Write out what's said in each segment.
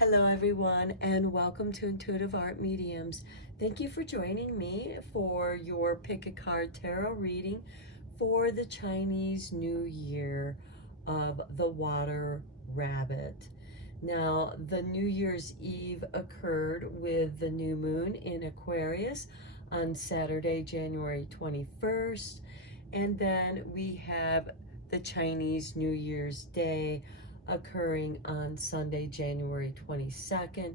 Hello everyone, and welcome to Intuitive Art Mediums. Thank you for joining me for your Pick a Card Tarot reading for the Chinese New Year of the Water Rabbit. Now, the New Year's Eve occurred with the new moon in Aquarius on Saturday, January 21st, and then we have the Chinese New Year's Day occurring on Sunday, January 22nd,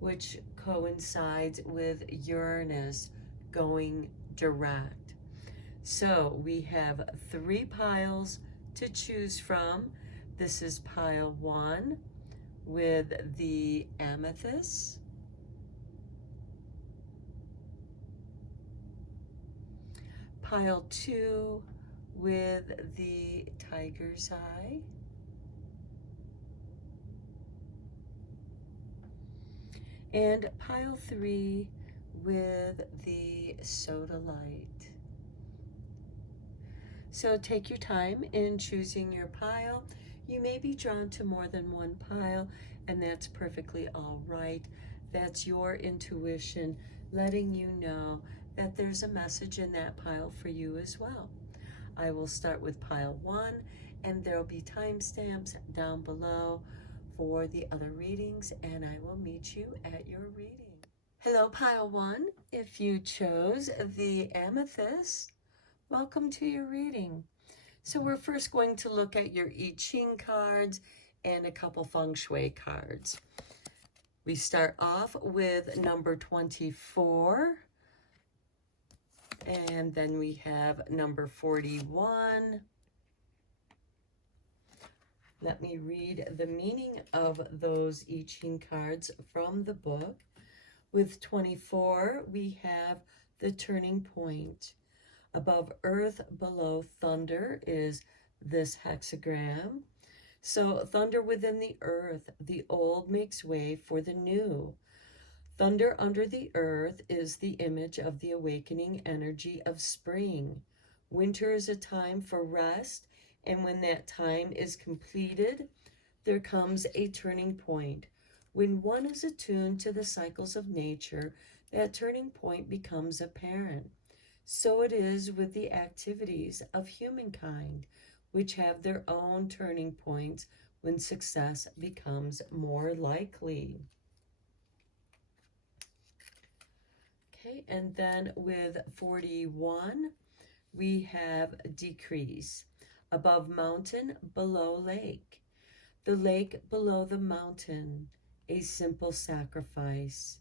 which coincides with Uranus going direct. So we have 3 piles to choose from. This is pile 1 with the amethyst, pile 2 with the tiger's eye, and pile 3 with the sodalite. So take your time in choosing your pile. You may be drawn to more than one pile, and that's perfectly all right. That's your intuition letting you know that there's a message in that pile for you as well. I will start with pile 1, and there'll be timestamps down below for the other readings, and I will meet you at your reading. Hello, pile 1. If you chose the amethyst, welcome to your reading. So we're first going to look at your I Ching cards and a couple feng shui cards. We start off with number 24, and then we have number 41. Let me read the meaning of those I Ching cards from the book. With 24, we have the turning point. Above earth, below thunder is this hexagram. So thunder within the earth, the old makes way for the new. Thunder under the earth is the image of the awakening energy of spring. Winter is a time for rest, and when that time is completed, there comes a turning point. When one is attuned to the cycles of nature, that turning point becomes apparent. So it is with the activities of humankind, which have their own turning points when success becomes more likely. Okay, and then with 41, we have decrease. Above mountain, below lake. The lake below the mountain, a simple sacrifice.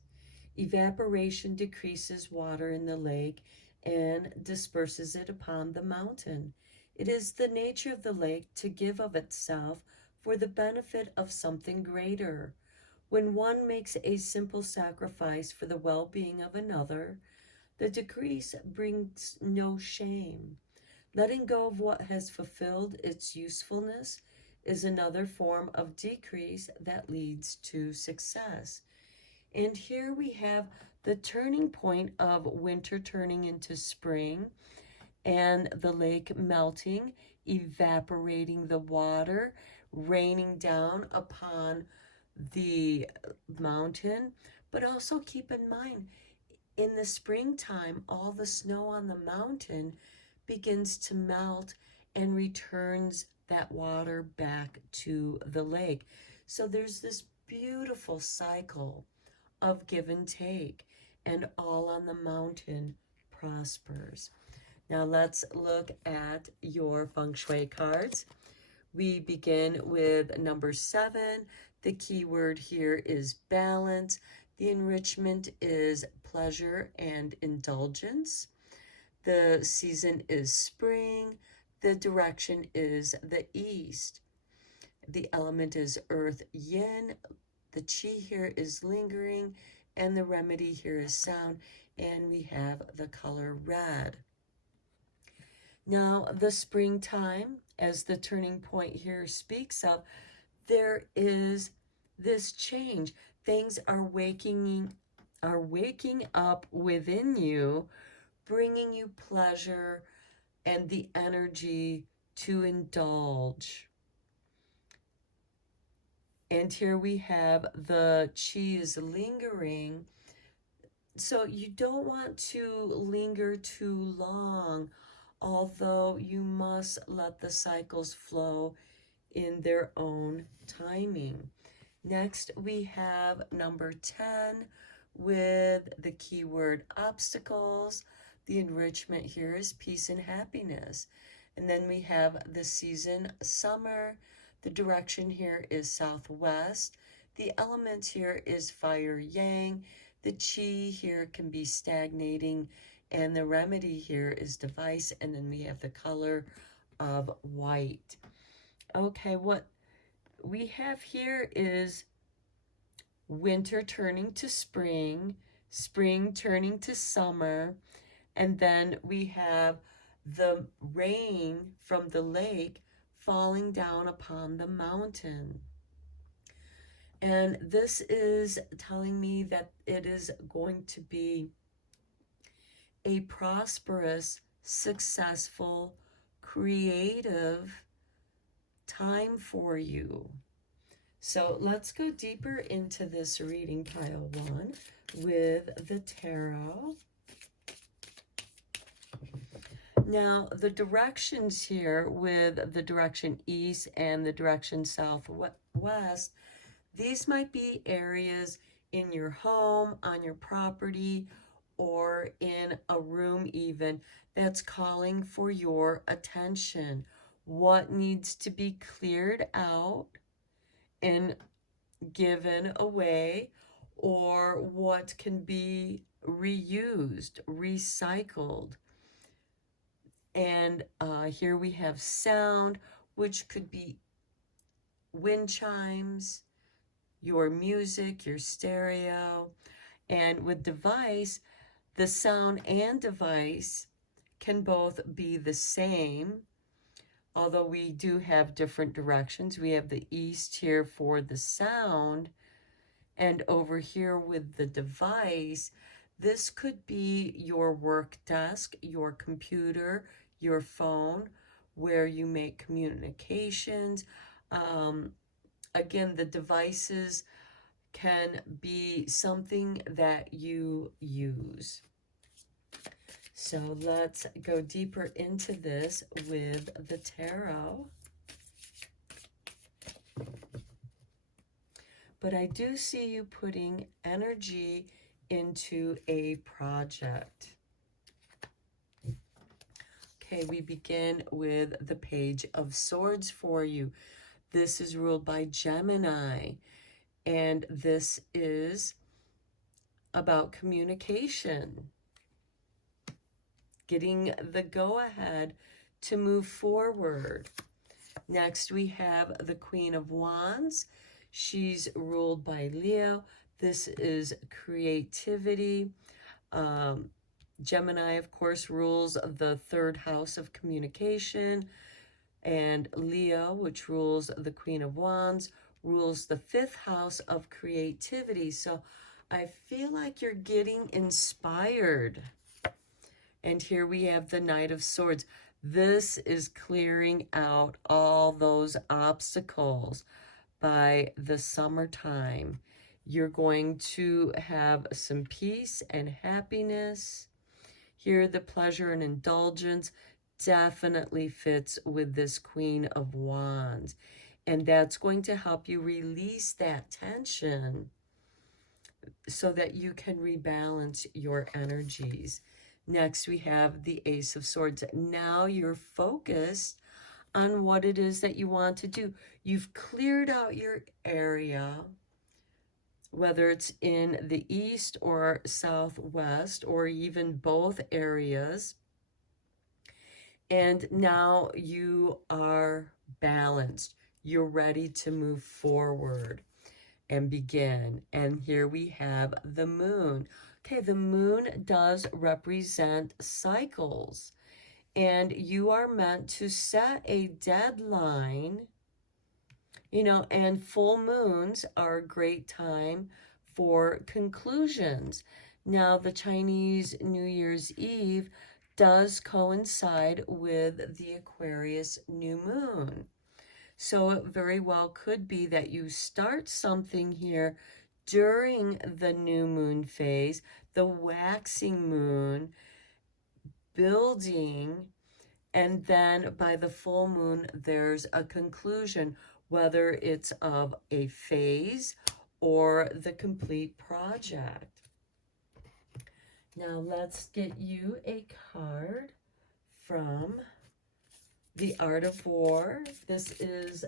Evaporation decreases water in the lake and disperses it upon the mountain. It is the nature of the lake to give of itself for the benefit of something greater. When one makes a simple sacrifice for the well-being of another, the decrease brings no shame. Letting go of what has fulfilled its usefulness is another form of decrease that leads to success. And here we have the turning point of winter turning into spring, and the lake melting, evaporating the water, raining down upon the mountain. But also keep in mind, in the springtime, all the snow on the mountain begins to melt and returns that water back to the lake. So there's this beautiful cycle of give and take, and all on the mountain prospers. Now let's look at your feng shui cards. We begin with number 7. The key word here is balance. The enrichment is pleasure and indulgence. The season is spring. The direction is the east. The element is earth yin. The chi here is lingering, and the remedy here is sound, and we have the color red. Now, the springtime, as the turning point here speaks of, there is this change. Things are waking up within you, bringing you pleasure and the energy to indulge. And here we have the chi is lingering. So you don't want to linger too long, although you must let the cycles flow in their own timing. Next, we have number 10 with the keyword obstacles. The enrichment here is peace and happiness. And then we have the season summer. The direction here is southwest. The element here is fire yang. The chi here can be stagnating. And the remedy here is device. And then we have the color of white. Okay, what we have here is winter turning to spring, spring turning to summer, and then we have the rain from the lake falling down upon the mountain. And this is telling me that it is going to be a prosperous, successful, creative time for you. So let's go deeper into this reading, pile 1, with the tarot. Now, the directions here with the direction east and the direction southwest, these might be areas in your home, on your property, or in a room even that's calling for your attention. What needs to be cleared out and given away, or what can be reused, recycled. And here we have sound, which could be wind chimes, your music, your stereo. And with device, the sound and device can both be the same, although we do have different directions. We have the east here for the sound, and over here with the device, this could be your work desk, your computer, your phone, where you make communications. Again, the devices can be something that you use. So let's go deeper into this with the tarot. But I do see you putting energy into a project. Okay, we begin with the Page of Swords for you. This is ruled by Gemini, and this is about communication. Getting the go-ahead to move forward. Next, we have the Queen of Wands. She's ruled by Leo. This is creativity. Gemini, of course, rules the 3rd house of communication. And Leo, which rules the Queen of Wands, rules the 5th house of creativity. So I feel like you're getting inspired. And here we have the Knight of Swords. This is clearing out all those obstacles by the summertime. You're going to have some peace and happiness. Here, the pleasure and indulgence definitely fits with this Queen of Wands. And that's going to help you release that tension so that you can rebalance your energies. Next, we have the Ace of Swords. Now you're focused on what it is that you want to do. You've cleared out your area, whether it's in the east or southwest, or even both areas. And now you are balanced. You're ready to move forward and begin. And here we have the moon. Okay, the moon does represent cycles, and you are meant to set a deadline, you know, and full moons are a great time for conclusions. Now, the Chinese New Year's Eve does coincide with the Aquarius new moon. So it very well could be that you start something here during the new moon phase, the waxing moon, building, and then by the full moon, there's a conclusion, whether it's of a phase or the complete project. Now let's get you a card from The Art of War. This is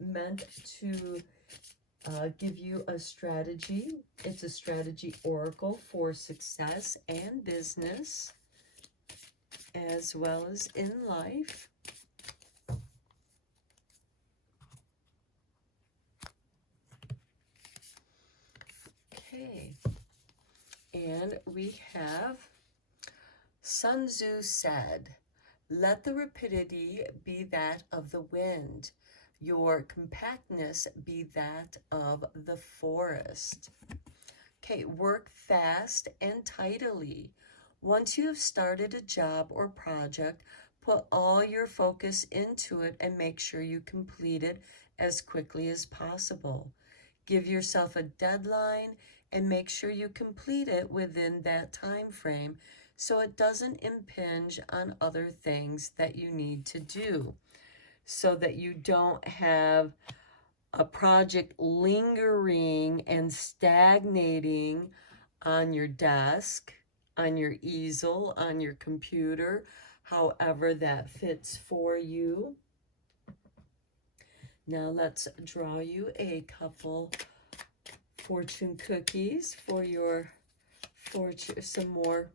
meant to give you a strategy. It's a strategy oracle for success and business, as well as in life. Okay, and we have Sun Tzu said, "Let the rapidity be that of the wind, your compactness be that of the forest." Okay, work fast and tidily. Once you have started a job or project, put all your focus into it and make sure you complete it as quickly as possible. Give yourself a deadline and make sure you complete it within that time frame so it doesn't impinge on other things that you need to do, so that you don't have a project lingering and stagnating on your desk, on your easel, on your computer, however that fits for you. Now let's draw you a couple fortune cookies for your fortune, some more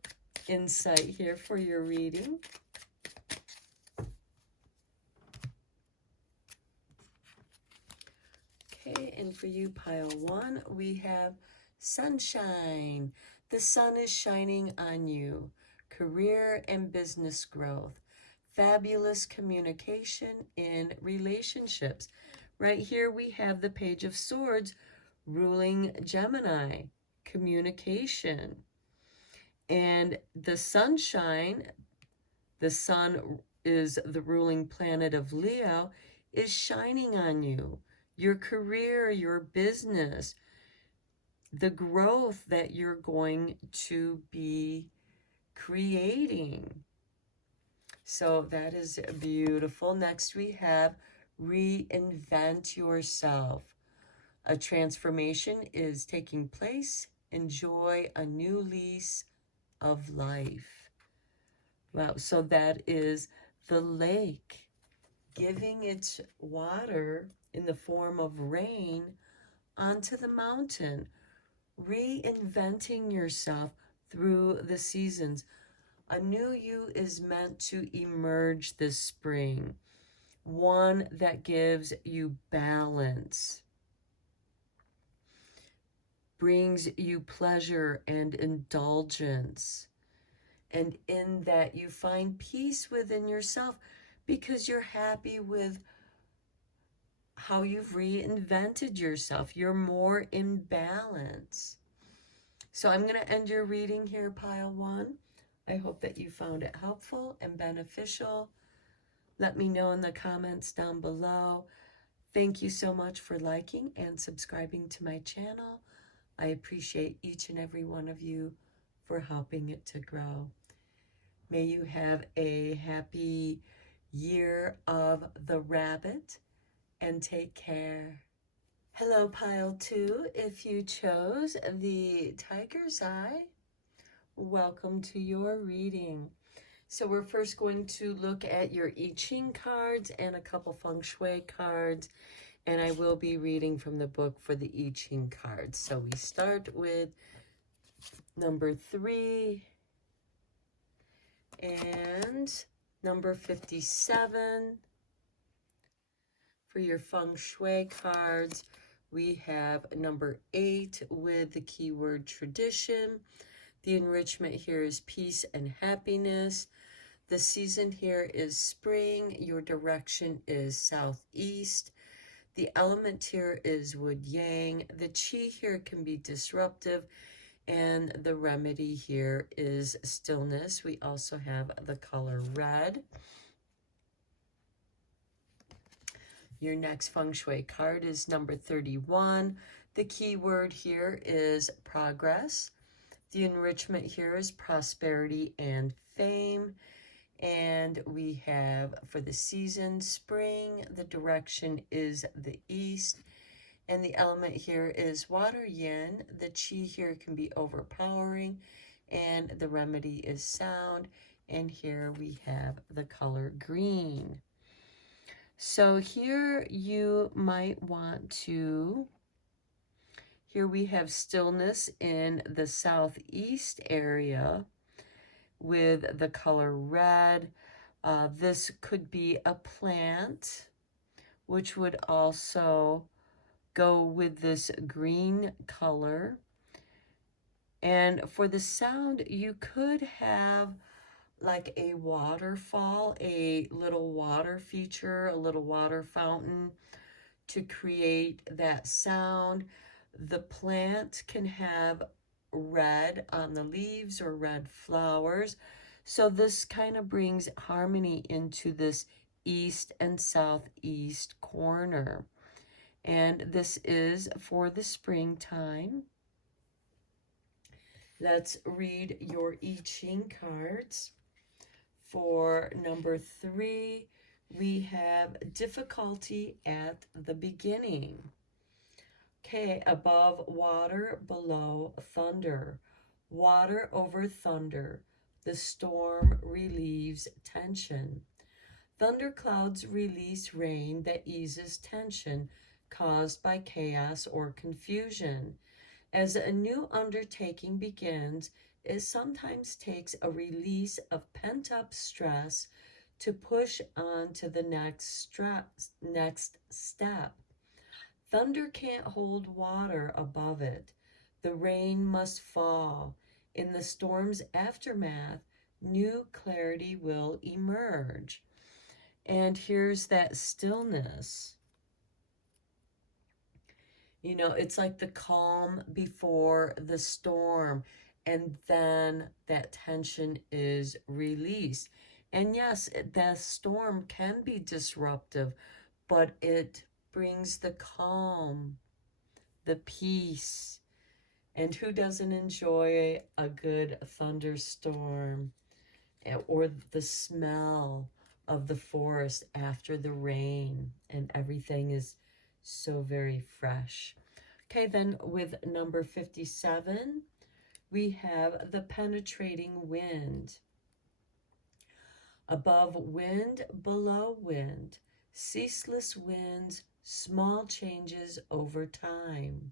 insight here for your reading. Okay, and for you, pile one, we have sunshine. The sun is shining on you. Career and business growth. Fabulous communication in relationships. Right here we have the Page of Swords ruling Gemini, communication. And the sunshine, the sun is the ruling planet of Leo, is shining on you. Your career, your business, the growth that you're going to be creating. So that is beautiful. Next we have reinvent yourself. A transformation is taking place. Enjoy a new lease of life. Wow, so that is the lake giving its water in the form of rain onto the mountain, reinventing yourself through the seasons. A new you is meant to emerge this spring, one that gives you balance, brings you pleasure and indulgence, and in that you find peace within yourself because you're happy with how you've reinvented yourself. You're more in balance. So I'm going to end your reading here, pile one. I hope that you found it helpful and beneficial. Let me know in the comments down below. Thank you so much for liking and subscribing to my channel. I appreciate each and every one of you for helping it to grow. May you have a happy year of the rabbit and take care. Hello, pile two. If you chose the tiger's eye, welcome to your reading. So we're first going to look at your I Ching cards and a couple feng shui cards, and I will be reading from the book for the I Ching cards. So we start with number 3 and number 57. For your feng shui cards, we have number 8 with the keyword tradition. The enrichment here is peace and happiness. The season here is spring. Your direction is southeast. The element here is wood yang. The chi here can be disruptive. And the remedy here is stillness. We also have the color red. Your next feng shui card is number 31. The key word here is progress. The enrichment here is prosperity and fame. And we have for the season, spring, the direction is the east. And the element here is water yin. The chi here can be overpowering. And the remedy is sound. And here we have the color green. So here you might want to, here we have stillness in the southeast area with the color red. This could be a plant, which would also go with this green color. And for the sound, you could have like a waterfall, a little water feature, a little water fountain to create that sound. The plant can have red on the leaves or red flowers. So this kind of brings harmony into this east and southeast corner. And this is for the springtime. Let's read your I Ching cards. For number 3, we have difficulty at the beginning. Okay, above water, below thunder. Water over thunder. The storm relieves tension. Thunderclouds release rain that eases tension caused by chaos or confusion. As a new undertaking begins, it sometimes takes a release of pent-up stress to push on to the next step. Thunder can't hold water above it. The rain must fall. In the storm's aftermath, new clarity will emerge. And here's that stillness. You know, it's like the calm before the storm, and then that tension is released. And yes, that storm can be disruptive, but it brings the calm, the peace. And who doesn't enjoy a good thunderstorm or the smell of the forest after the rain, and everything is so very fresh. Okay, then with number 57, we have the penetrating wind. Above wind, below wind, ceaseless winds, small changes over time.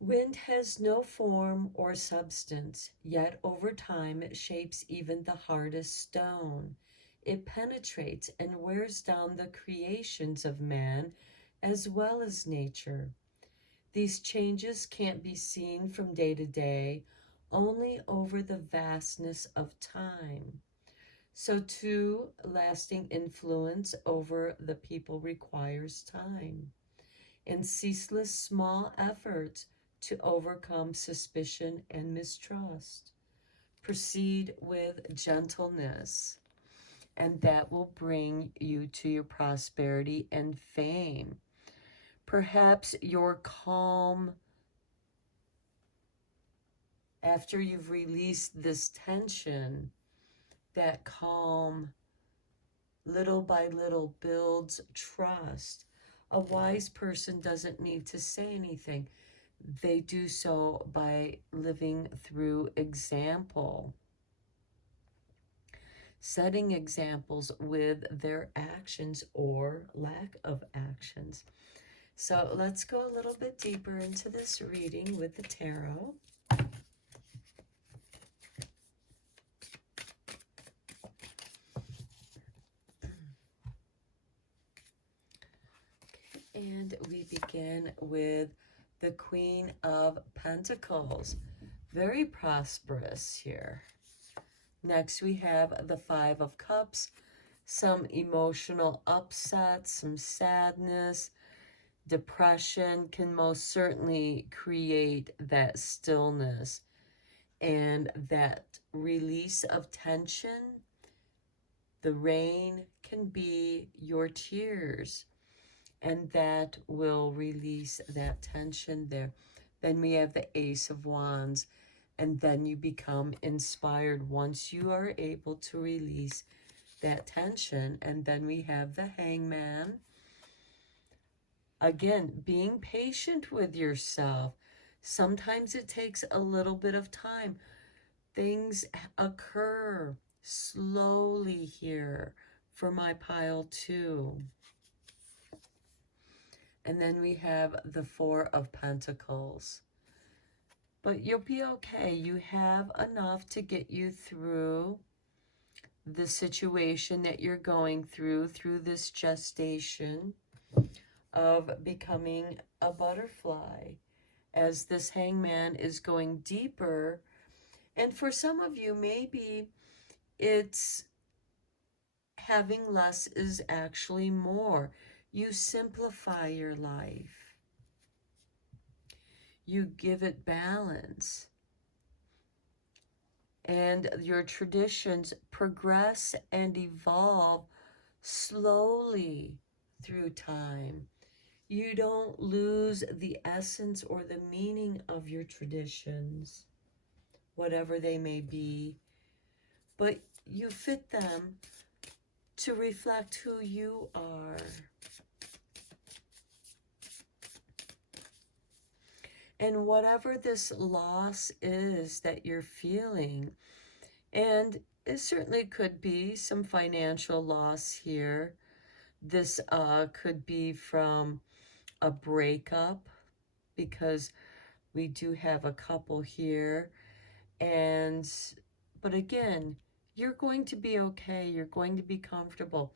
Wind has no form or substance, yet over time it shapes even the hardest stone. It penetrates and wears down the creations of man as well as nature. These changes can't be seen from day to day, only over the vastness of time. So too, lasting influence over the people requires time and ceaseless small efforts to overcome suspicion and mistrust. Proceed with gentleness, and that will bring you to your prosperity and fame. Perhaps your calm, after you've released this tension, that calm, little by little, builds trust. A wise person doesn't need to say anything. They do so by living through example, setting examples with their actions or lack of actions. So let's go a little bit deeper into this reading with the tarot. And we begin with the Queen of Pentacles. Very prosperous here. Next, we have the Five of Cups. Some emotional upset, some sadness, depression can most certainly create that stillness and that release of tension. The rain can be your tears, and that will release that tension there. Then we have the Ace of Wands, and then you become inspired once you are able to release that tension. And then we have the Hangman. Again, being patient with yourself. Sometimes it takes a little bit of time. Things occur slowly here for my pile 2. And then we have the Four of Pentacles. But you'll be okay. You have enough to get you through the situation that you're going through this gestation of becoming a butterfly, as this Hangman is going deeper. And for some of you, maybe it's having less is actually more. You simplify your life. You give it balance. And your traditions progress and evolve slowly through time. You don't lose the essence or the meaning of your traditions, whatever they may be, but you fit them to reflect who you are. And whatever this loss is that you're feeling, and it certainly could be some financial loss here. This could be from a breakup, because we do have a couple here. But again, you're going to be okay. You're going to be comfortable.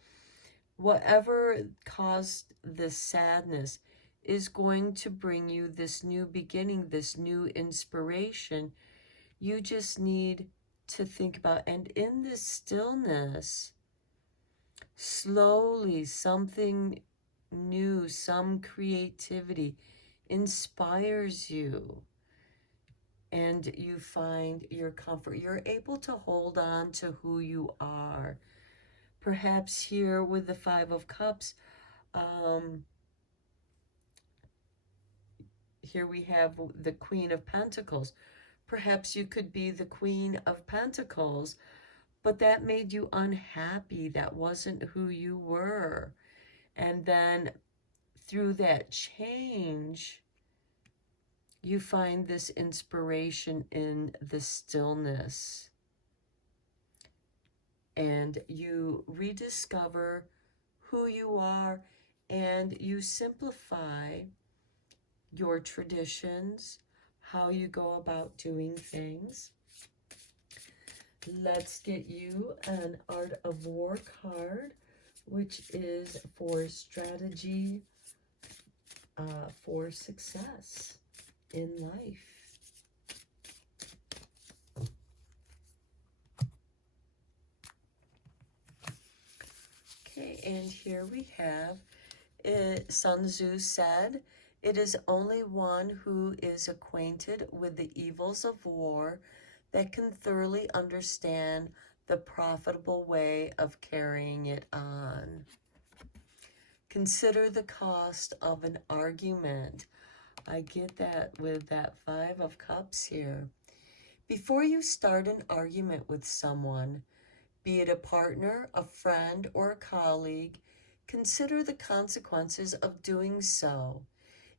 Whatever caused this sadness is going to bring you this new beginning, this new inspiration. You just need to think about, and in this stillness, slowly something new, some creativity inspires you, and you find your comfort. You're able to hold on to who you are. Perhaps here with the Five of Cups, here we have the Queen of Pentacles. Perhaps you could be the Queen of Pentacles, but that made you unhappy. That wasn't who you were. And then through that change, you find this inspiration in the stillness. And you rediscover who you are, and you simplify your traditions, how you go about doing things. Let's get you an Art of War card, which is for strategy for success in life. Okay, and here we have it. Sun Tzu said, "It is only one who is acquainted with the evils of war that can thoroughly understand the profitable way of carrying it on." Consider the cost of an argument. I get that with that Five of Cups here. Before you start an argument with someone, be it a partner, a friend, or a colleague, consider the consequences of doing so.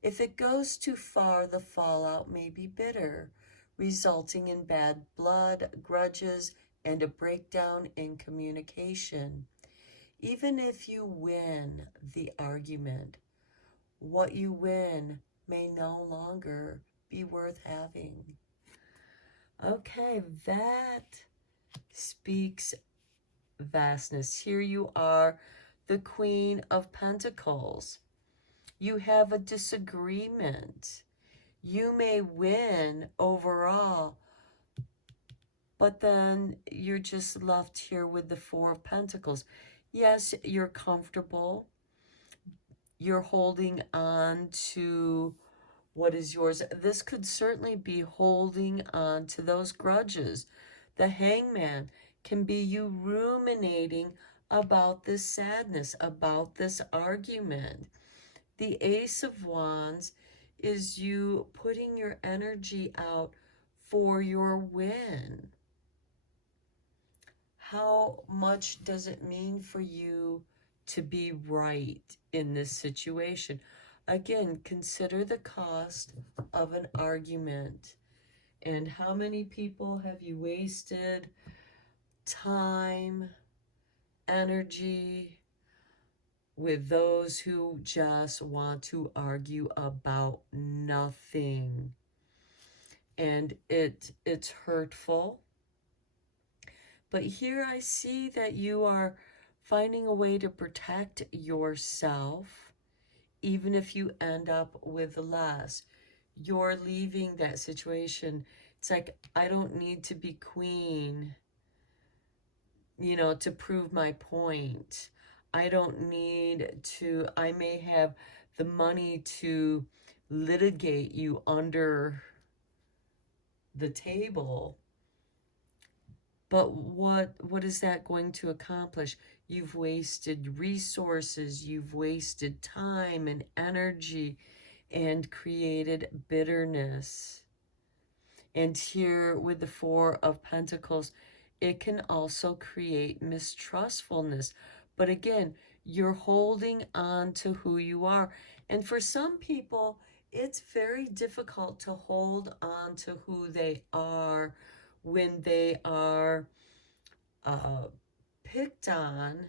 If it goes too far, the fallout may be bitter, resulting in bad blood, grudges, and a breakdown in communication. Even if you win the argument, what you win may no longer be worth having. Okay, that speaks vastness. Here you are, the Queen of Pentacles. You have a disagreement. You may win overall, but then you're just left here with the Four of Pentacles. Yes, you're comfortable. You're holding on to what is yours. This could certainly be holding on to those grudges. The Hangman can be you ruminating about this sadness, about this argument. The Ace of Wands is you putting your energy out for your win. How much does it mean for you to be right in this situation? Again, consider the cost of an argument. And how many people have you wasted time, energy with those who just want to argue about nothing? And it's hurtful. But here I see that you are finding a way to protect yourself, even if you end up with less. You're leaving that situation. It's like, I don't need to be queen, to prove my point. I don't need to, I may have the money to litigate you under the table. But what is that going to accomplish? You've wasted resources, you've wasted time and energy, and created bitterness. And here with the Four of Pentacles, it can also create mistrustfulness. But again, you're holding on to who you are. And for some people, it's very difficult to hold on to who they are when they are picked on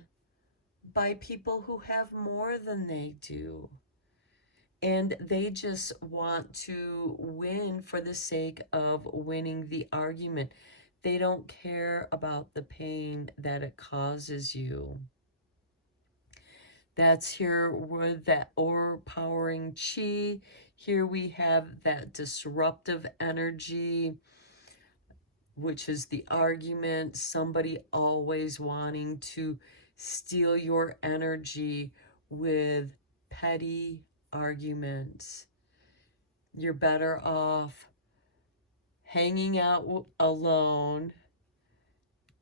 by people who have more than they do. And they just want to win for the sake of winning the argument. They don't care about the pain that it causes you. That's here with that overpowering chi. Here we have that disruptive energy, which is the argument, somebody always wanting to steal your energy with petty arguments. You're better off hanging out alone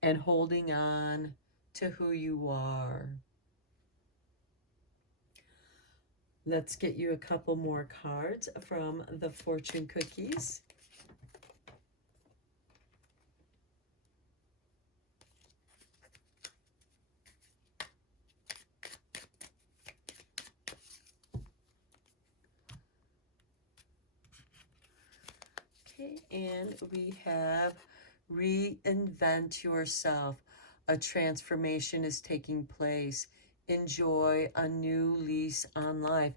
and holding on to who you are. Let's get you a couple more cards from the fortune cookies. Okay, and we have reinvent yourself. A transformation is taking place. Enjoy a new lease on life.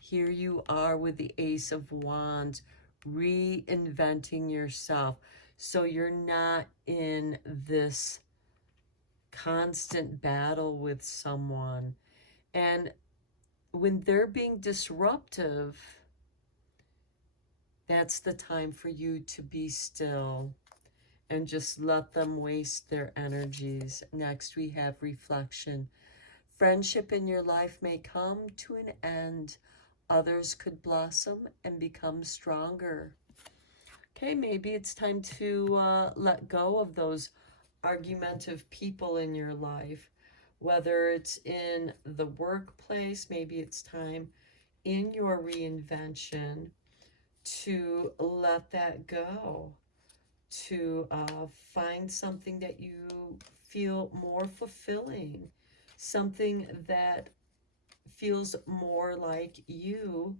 Here you are with the Ace of Wands, reinventing yourself. So you're not in this constant battle with someone. And when they're being disruptive, that's the time for you to be still and just let them waste their energies. Next, we have reflection. Friendship in your life may come to an end. Others could blossom and become stronger. Okay, maybe it's time to let go of those argumentative people in your life. Whether it's in the workplace, maybe it's time in your reinvention to let that go, to find something that you feel more fulfilling, something that feels more like you.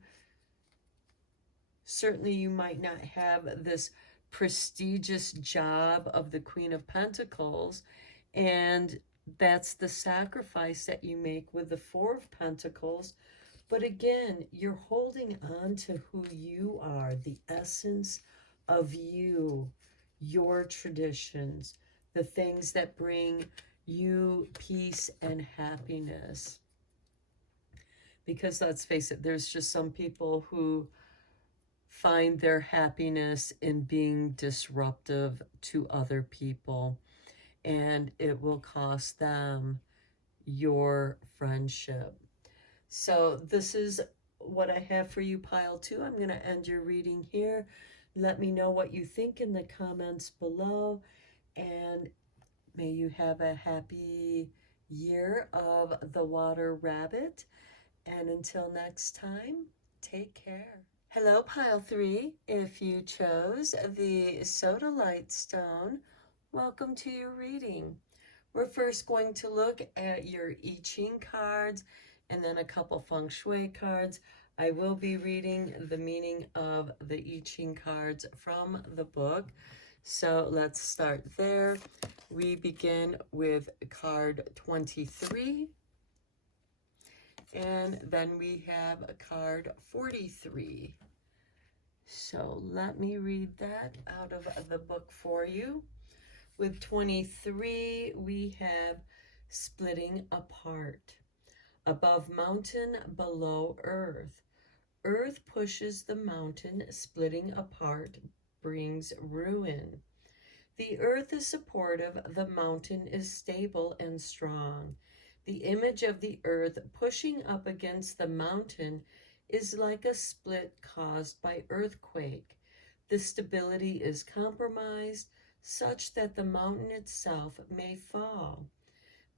Certainly you might not have this prestigious job of the Queen of Pentacles, and that's the sacrifice that you make with the Four of Pentacles. But again, you're holding on to who you are, the essence of you, your traditions, the things that bring you peace and happiness. Because let's face it, there's just some people who find their happiness in being disruptive to other people, and it will cost them your friendship. So this is what I have for you, pile 2. I'm going to end your reading here. Let me know what you think in the comments below, and may you have a happy Year of the Water Rabbit. And until next time, take care. Hello, Pile 3. If you chose the Sodalite Stone, welcome to your reading. We're first going to look at your I Ching cards and then a couple Feng Shui cards. I will be reading the meaning of the I Ching cards from the book. So let's start there. We begin with card 23. And then we have card 43. So let me read that out of the book for you. With 23, we have splitting apart. Above mountain, below earth. Earth pushes the mountain, splitting apart brings ruin. The earth is supportive, the mountain is stable and strong. The image of the earth pushing up against the mountain is like a split caused by earthquake. The stability is compromised such that the mountain itself may fall.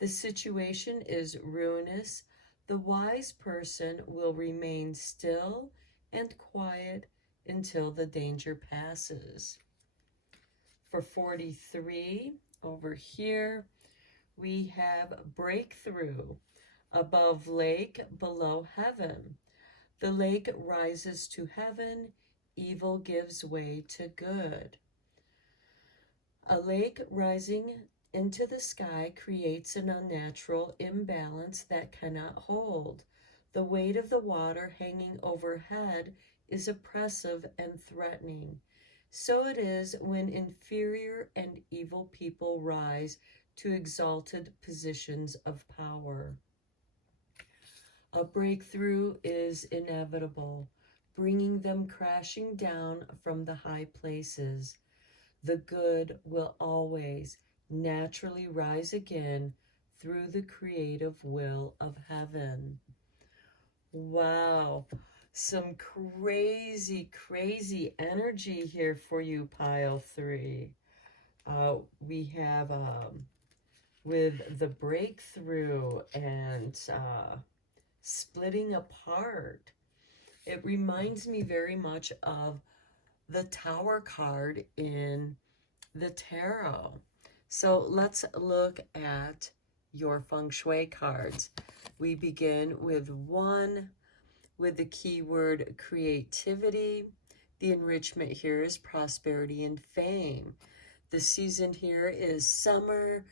The situation is ruinous. The wise person will remain still and quiet until the danger passes. For 43, over here, we have breakthrough. Above lake, below heaven. The lake rises to heaven, evil gives way to good. A lake rising into the sky creates an unnatural imbalance that cannot hold. The weight of the water hanging overhead is oppressive and threatening. So it is when inferior and evil people rise to exalted positions of power. A breakthrough is inevitable, bringing them crashing down from the high places. The good will always naturally rise again through the creative will of heaven. Wow, some crazy, crazy energy here for you, Pile 3. We have with the breakthrough and splitting apart. It reminds me very much of the Tower card in the tarot. So let's look at your Feng Shui cards. We begin with 1 with the keyword creativity. The enrichment here is prosperity and fame. The season here is summer.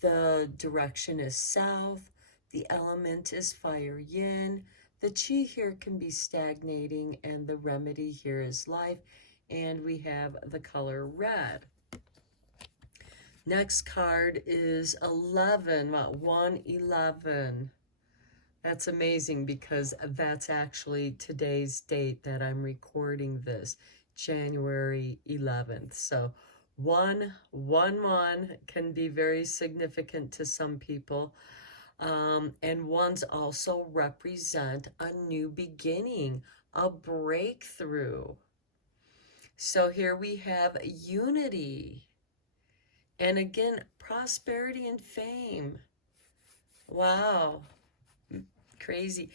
The direction is south. The element is fire yin. The chi here can be stagnating, and the remedy here is life. And we have the color red. Next card is 11, 111. That's amazing because that's actually today's date that I'm recording this, January 11th. So 111 can be very significant to some people. And ones also represent a new beginning, a breakthrough. So here we have unity. And again, prosperity and fame. Wow. Crazy.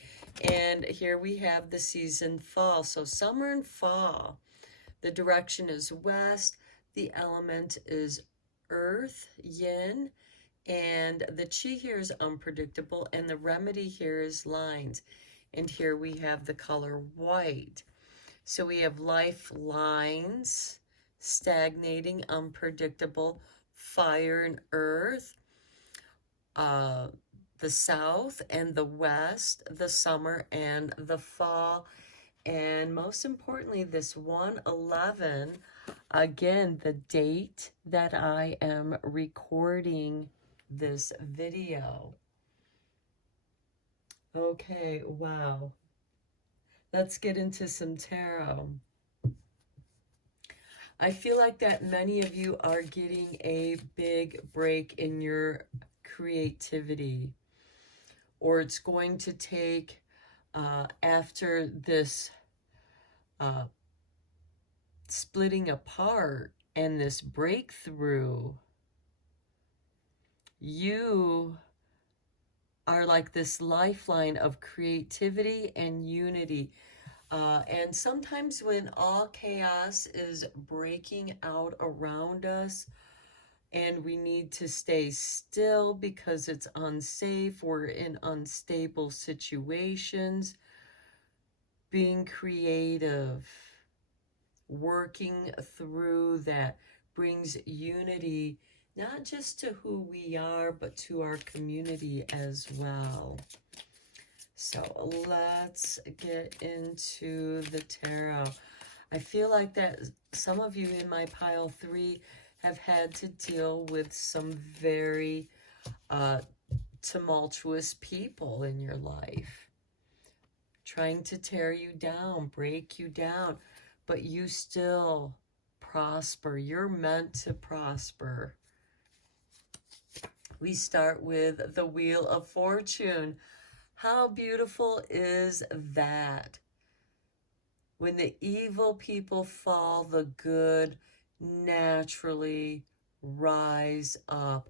And here we have the season fall. So summer and fall. The direction is west. The element is earth, yin. And the chi here is unpredictable. And the remedy here is lines. And here we have the color white. So we have life lines, stagnating, unpredictable, fire and earth, the south and the west, the summer and the fall. And most importantly, this 111, again, the date that I am recording this video. Okay, wow. Let's get into some tarot. I feel like that many of you are getting a big break in your creativity, or it's going to take, after this splitting apart and this breakthrough, you are like this lifeline of creativity and unity. And sometimes when all chaos is breaking out around us and we need to stay still because it's unsafe, we're in unstable situations, being creative, working through that brings unity, not just to who we are, but to our community as well. So let's get into the tarot. I feel like that some of you in my pile 3 have had to deal with some very tumultuous people in your life, trying to tear you down, break you down, but you still prosper. You're meant to prosper. We start with the Wheel of Fortune. How beautiful is that? When the evil people fall, the good naturally rise up.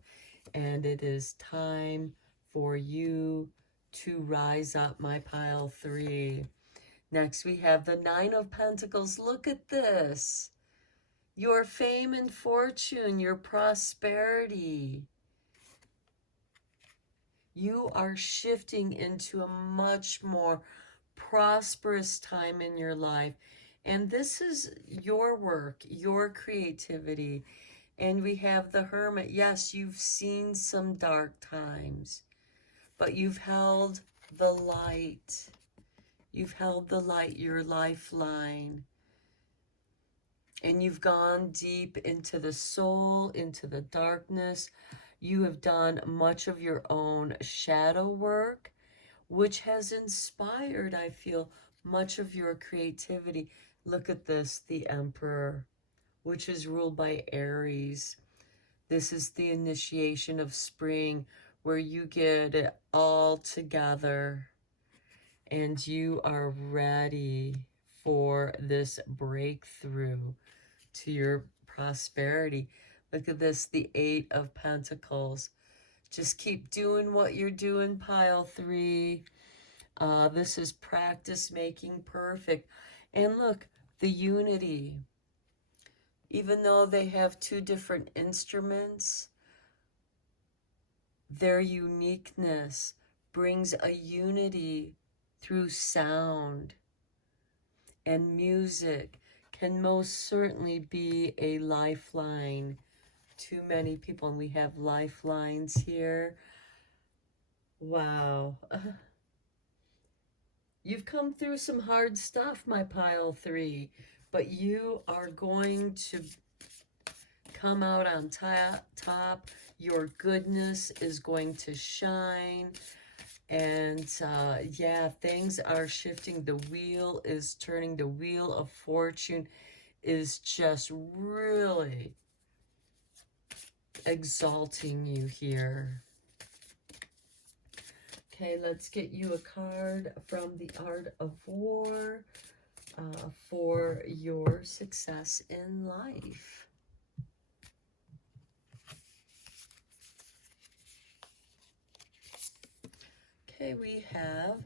And it is time for you to rise up, my pile 3. Next, we have the Nine of Pentacles. Look at this. Your fame and fortune, your prosperity. You are shifting into a much more prosperous time in your life. And this is your work, your creativity. And we have the Hermit. Yes, you've seen some dark times, but you've held the light. You've held the light, your lifeline. And you've gone deep into the soul, into the darkness. You have done much of your own shadow work, which has inspired, I feel, much of your creativity. Look at this, the Emperor, which is ruled by Aries. This is the initiation of spring, where you get it all together and you are ready for this breakthrough to your prosperity. Look at this, the Eight of Pentacles. Just keep doing what you're doing, pile 3. This is practice making perfect. And look, the unity. Even though they have 2 different instruments, their uniqueness brings a unity through sound. And music can most certainly be a lifeline to many people. And we have lifelines here. Wow. You've come through some hard stuff, my pile 3, but you are going to come out on top. Your goodness is going to shine. And yeah, things are shifting. The wheel is turning. The Wheel of Fortune is just really exalting you here. Okay, let's get you a card from the Art of War for your success in life. Okay, we have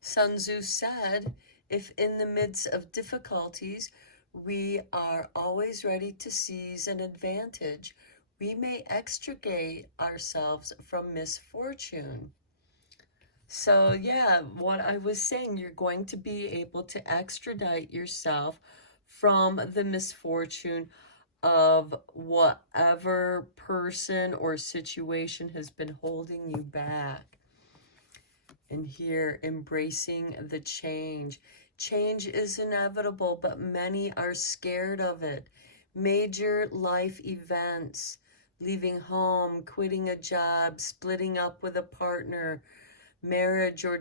Sun Tzu said, if in the midst of difficulties we are always ready to seize an advantage, we may extricate ourselves from misfortune. So yeah, what I was saying, you're going to be able to extradite yourself from the misfortune of whatever person or situation has been holding you back. And here, embracing the change. Change is inevitable, but many are scared of it. Major life events, leaving home, quitting a job, splitting up with a partner, marriage or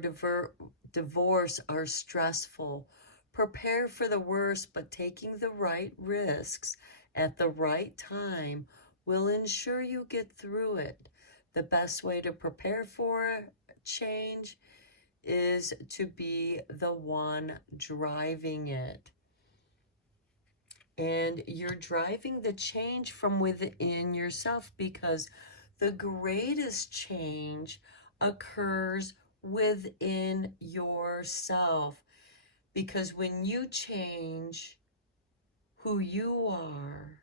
divorce are stressful. Prepare for the worst, but taking the right risks at the right time will ensure you get through it. The best way to prepare for change is to be the one driving it. And you're driving the change from within yourself, because the greatest change occurs within yourself. Because when you change who you are,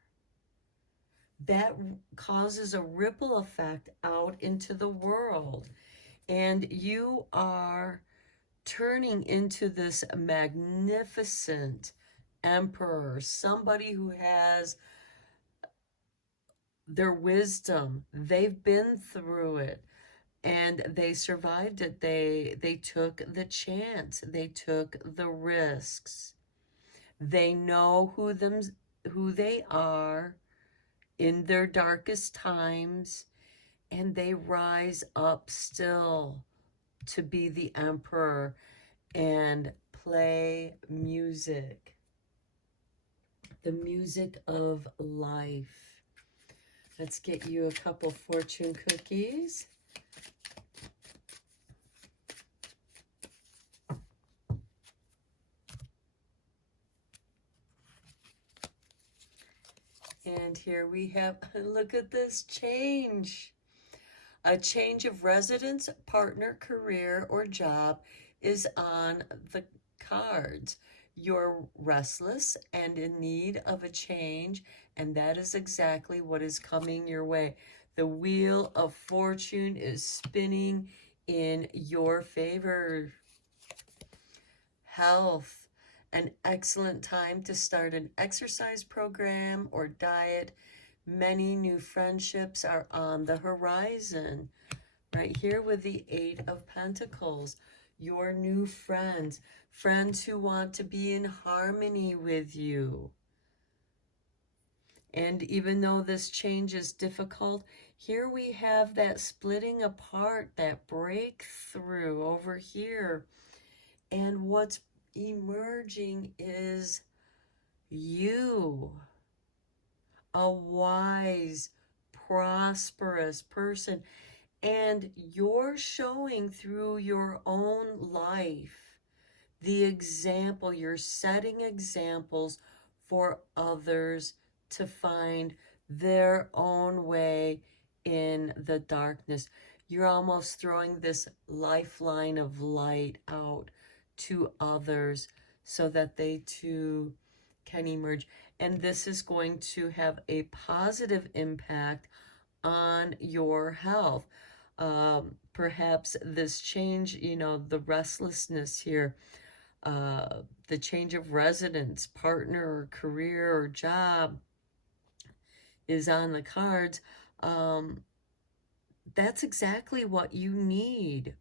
that causes a ripple effect out into the world. And you are turning into this magnificent emperor, somebody who has their wisdom. They've been through it and they survived it. They took the chance. They took the risks. They know who they are in their darkest times, and they rise up still to be the emperor and play music, the music of life. Let's get you a couple fortune cookies. And here we have, look at this change. A change of residence, partner, career, or job is on the cards. You're restless and in need of a change, and that is exactly what is coming your way. The wheel of fortune is spinning in your favor. Health, an excellent time to start an exercise program or diet. Many new friendships are on the horizon. Right here with the Eight of Pentacles, your new friends, friends who want to be in harmony with you. And even though this change is difficult, here we have that splitting apart, that breakthrough over here. And what's emerging is you, a wise, prosperous person. And you're showing through your own life the example. You're setting examples for others to find their own way in the darkness. You're almost throwing this lifeline of light out to others so that they too can emerge. And this is going to have a positive impact on your health. Perhaps this change, the restlessness here, the change of residence, partner, or career, or job is on the cards. That's exactly what you need,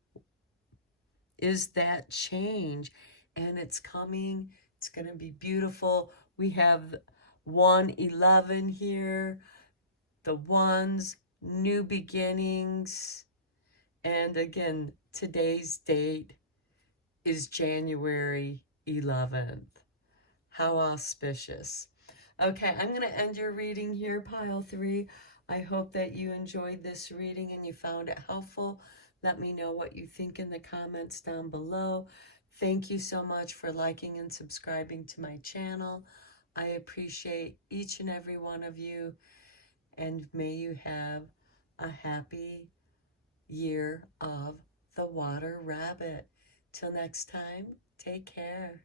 is that change. And it's coming. It's going to be beautiful. We have 111 here. The ones, new beginnings. And again, today's date is January 11th. How auspicious. Okay, I'm going to end your reading here, pile 3. I hope that you enjoyed this reading and you found it helpful. Let me know what you think in the comments down below. Thank you so much for liking and subscribing to my channel. I appreciate each and every one of you, and may you have a happy year of the water rabbit. Till next time, take care.